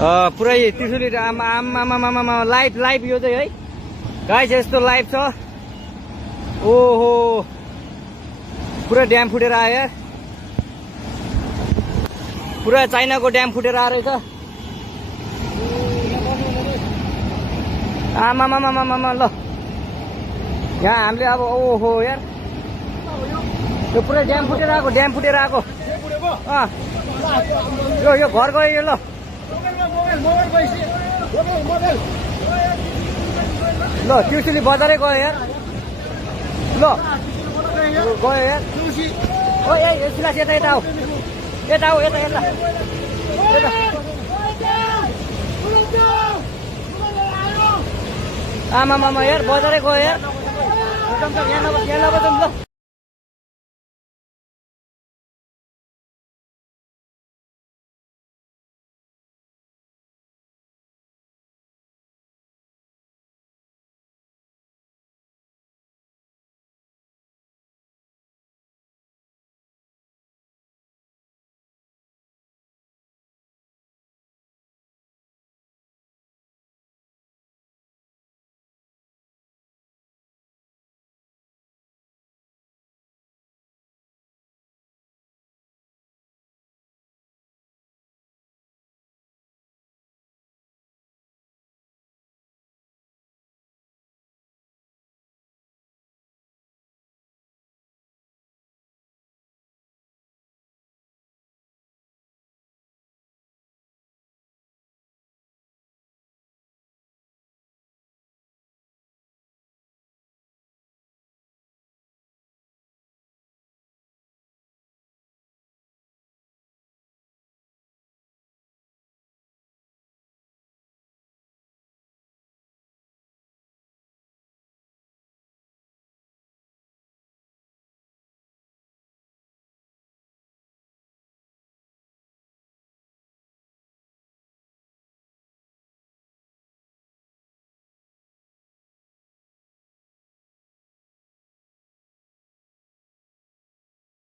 पुरै त्रिशुली आमा लाइभ यो चाहिँ है गाइस यस्तो लाइभ छ। ओहो पुरा ड्याम फुटेर आयो यार, पुरा चाइनाको ड्याम फुटेर आएर रहेछ। आमा ल यहाँ हामीले अब ओहो यार यो पुरै ड्याम फुटेर आएको यो घर गयो यो। ल ल त्रिशुली बजारै गयो यार, ल गयो यार। ओ ए सिलास यता आऊ यता आमा यार बजारै गयो यार। यहाँ नबजाउँ ल।